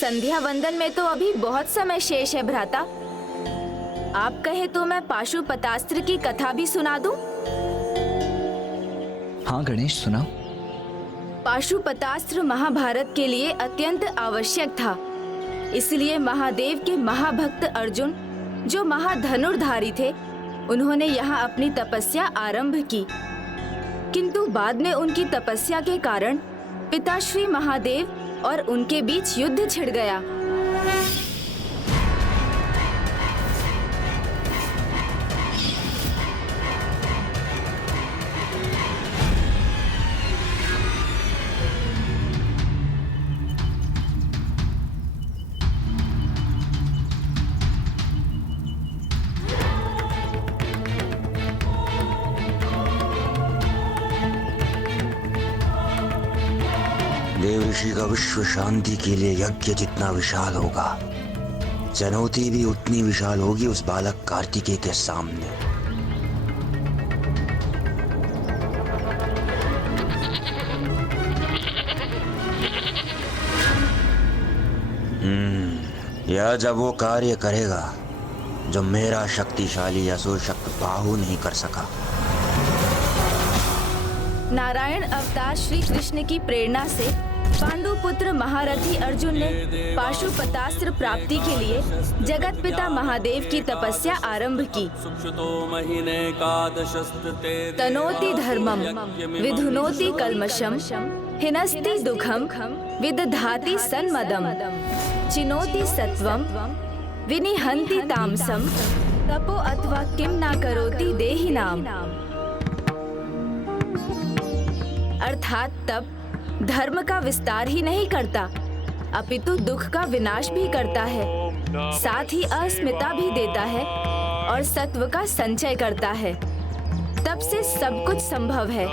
संध्या वंदन में तो अभी बहुत समय शेष है भ्राता। आप कहे तो मैं पाशुपतास्त्र की कथा भी सुना दूं? हाँ गणेश, सुनाओ। पाशुपतास्त्र महाभारत के लिए अत्यंत आवश्यक था। इसलिए महादेव के महाभक्त अर्जुन, जो महाधनुर्धारी थे, उन्होंने यहाँ अपनी तपस्या आरंभ की। किंतु बाद में उनकी तपस्या के कारण पिताश्री महादेव और उनके बीच युद्ध छिड़ गया। देव ऋषि का विश्व शांति के लिए यज्ञ जितना विशाल होगा, चुनौती भी उतनी विशाल होगी उस बालक कार्तिकेय के सामने। यह जब वो कार्य करेगा जो मेरा शक्तिशाली असुर शक्ति बाहु नहीं कर सका। नारायण अवतार श्री कृष्ण की प्रेरणा से पांडुपुत्र महारथी अर्जुन ने पाशुपतास्त्र प्राप्ति के लिए जगत पिता महादेव की तपस्या आरंभ की। तनोति धर्मम विधुनोति कल्मषम हिनस्ति दुखम विदधाति सन्मदम चिनोति सत्वम विनिहन्ति तामसम तपो अथवा किम ना करोति देहिनाम। अर्थात तप धर्म का विस्तार ही नहीं करता, अपितु दुख का विनाश भी करता है, साथ ही अस्मिता भी देता है और सत्व का संचय करता है। तब से सब कुछ संभव है।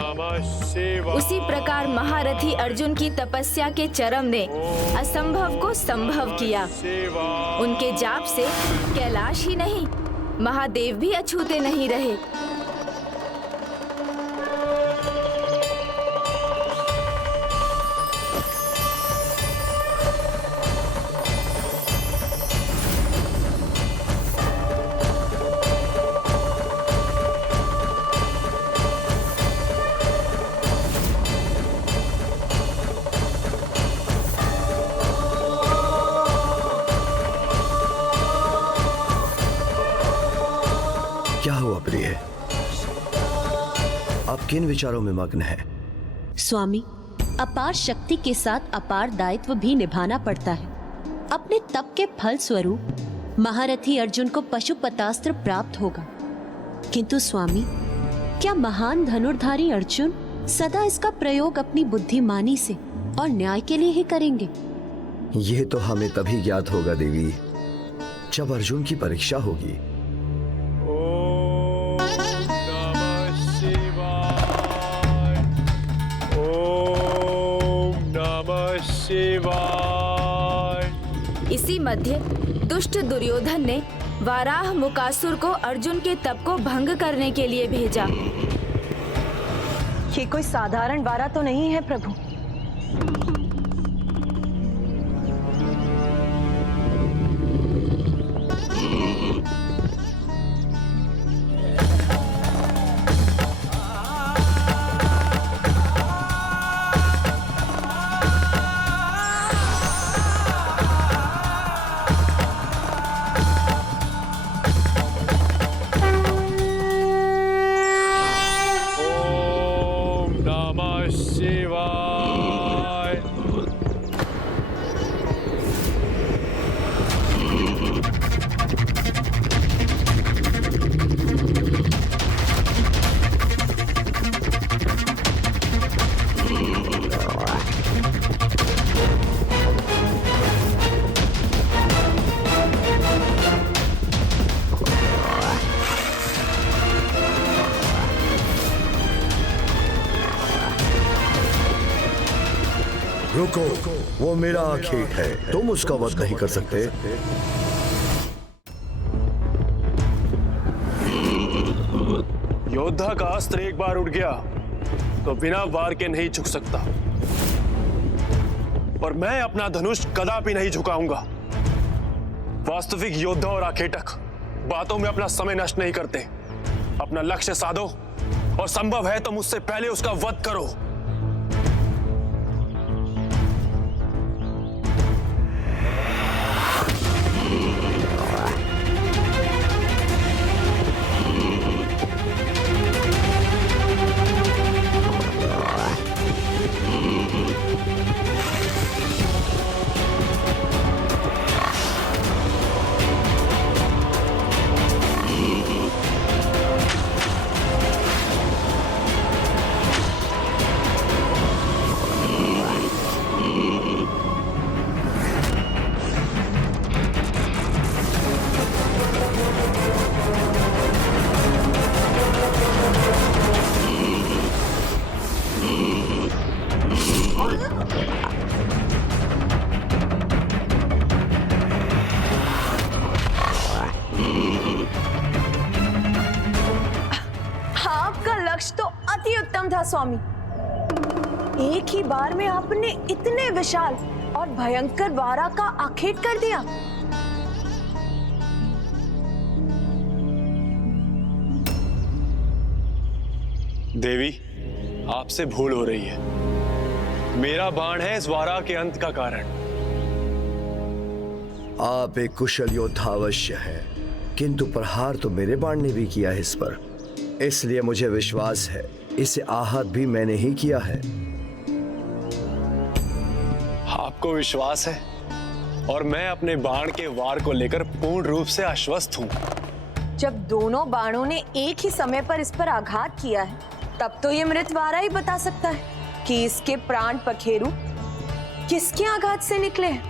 उसी प्रकार महारथी अर्जुन की तपस्या के चरम ने असंभव को संभव किया। उनके जाप से कैलाश ही नहीं, महादेव भी अछूते नहीं रहे। क्या हुआ प्रिय? आप किन विचारों में मग्न हैं? स्वामी, अपार शक्ति के साथ अपार दायित्व भी निभाना पड़ता है। अपने तप के फल स्वरूप महारथी अर्जुन को पशुपतास्त्र प्राप्त होगा, किंतु स्वामी, क्या महान धनुर्धारी अर्जुन सदा इसका प्रयोग अपनी बुद्धिमानी से और न्याय के लिए ही करेंगे? ये तो हमें तभी ज्ञात होगा देवी, जब अर्जुन की परीक्षा होगी। इसी मध्य दुष्ट दुर्योधन ने वाराह मुकासुर को अर्जुन के तप को भंग करने के लिए भेजा। ये कोई साधारण वारा तो नहीं है प्रभु। रुको, वो मेरा खेत है, तुम उसका वध नहीं कर सकते। योद्धा का अस्त्र एक बार उड़ गया तो बिना वार के नहीं झुक सकता। और मैं अपना धनुष कदापि नहीं झुकाऊंगा। वास्तविक योद्धा और आखेटक बातों में अपना समय नष्ट नहीं करते। अपना लक्ष्य साधो और संभव है तो मुझसे पहले उसका वध करो। आपका लक्ष्य तो अति उत्तम था स्वामी। एक ही बार में आपने इतने विशाल और भयंकर वारा का आखेट कर दिया। देवी, आपसे भूल हो रही है। मेरा बाण है इस वारा के अंत का कारण। आप एक कुशल योद्धा अवश्य है, किंतु प्रहार तो मेरे बाण ने भी किया है इस पर, इसलिए मुझे विश्वास है इसे आहत भी मैंने ही किया है। आपको विश्वास है और मैं अपने बाण के वार को लेकर पूर्ण रूप से आश्वस्त हूं। जब दोनों बाणों ने एक ही समय पर इस पर आघात किया है, तब तो ये मृतवारा ही बता सकता है कि इसके प्राण पखेरु किसके आघात से निकले हैं।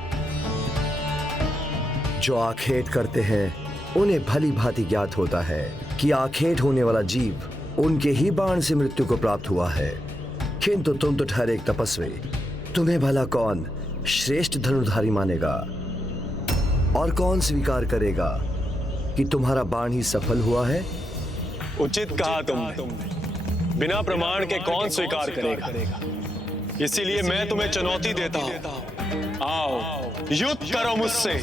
जो आखेट करते हैं उन्हें भली भांति ज्ञात होता है कि आखेट होने वाला जीव उनके ही बाण से मृत्यु को प्राप्त हुआ है। किंतु तुम तो ठहरे एक तपस्वी, तुम्हें भला कौन श्रेष्ठ धनुर्धारी मानेगा और कौन स्वीकार करेगा कि तुम्हारा बाण ही सफल हुआ है? उचित कहा तुमने। बिना प्रमाण के कौन स्वीकार करेगा? इसीलिए मैं तुम्हें चुनौती देता हूं। आओ, युद्ध करो मुझसे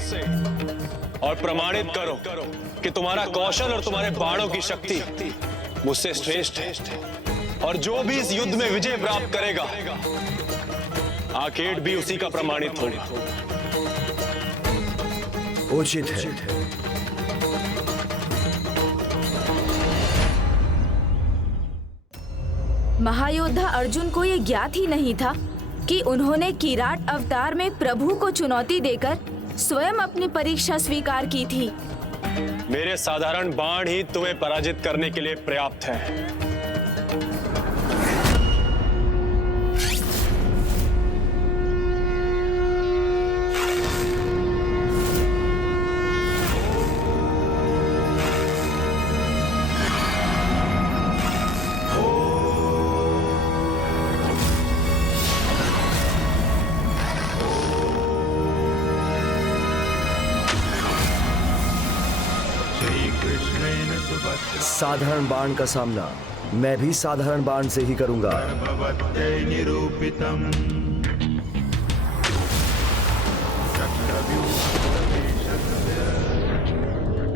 और प्रमाणित करो कि तुम्हारा कौशल और तुम्हारे बाणों की शक्ति मुझसे श्रेष्ठ है। और जो भी इस युद्ध में विजय प्राप्त करेगा, आखेट भी उसी का प्रमाणित होगा। उचित है। महायोद्धा अर्जुन को ये ज्ञात ही नहीं था कि उन्होंने किराट अवतार में प्रभु को चुनौती देकर स्वयं अपनी परीक्षा स्वीकार की थी। मेरे साधारण बाण ही तुम्हें पराजित करने के लिए पर्याप्त है। साधारण बाण का सामना मैं भी साधारण बाण से ही करूंगा।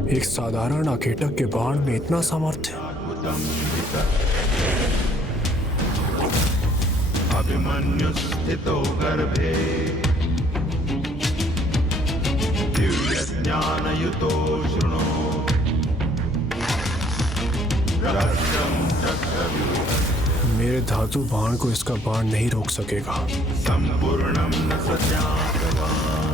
एक साधारण आखेटक के बाण में इतना सामर्थ्य। अभिमन्यु स्थितो गर्भे दिव्य ज्ञानयुतो शृणु मेरे धातु बाण को इसका बाण नहीं रोक सकेगा। संपूर्णम न सज्ञातवान्।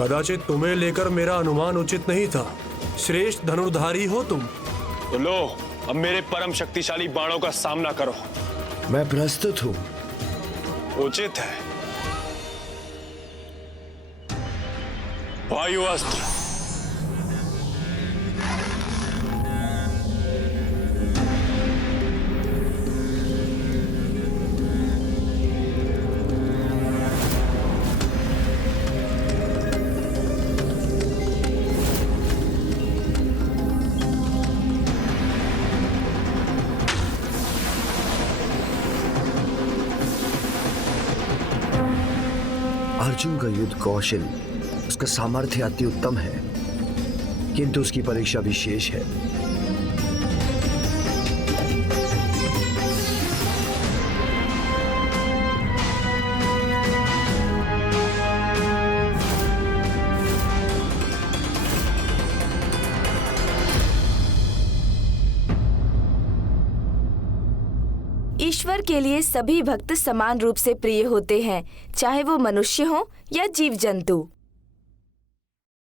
कदाचित तुम्हें लेकर मेरा अनुमान उचित नहीं था। श्रेष्ठ धनुर्धारी हो तुम। तो लो, अब मेरे परम शक्तिशाली बाणों का सामना करो। मैं प्रस्तुत हूं। उचित है। वायु अस्त्र। अर्जुन का युद्ध कौशल, उसका सामर्थ्य अति उत्तम है, किंतु उसकी परीक्षा विशेष है। ईश्वर के लिए सभी भक्त समान रूप से प्रिय होते हैं, चाहे वो मनुष्य हो या जीव जंतु।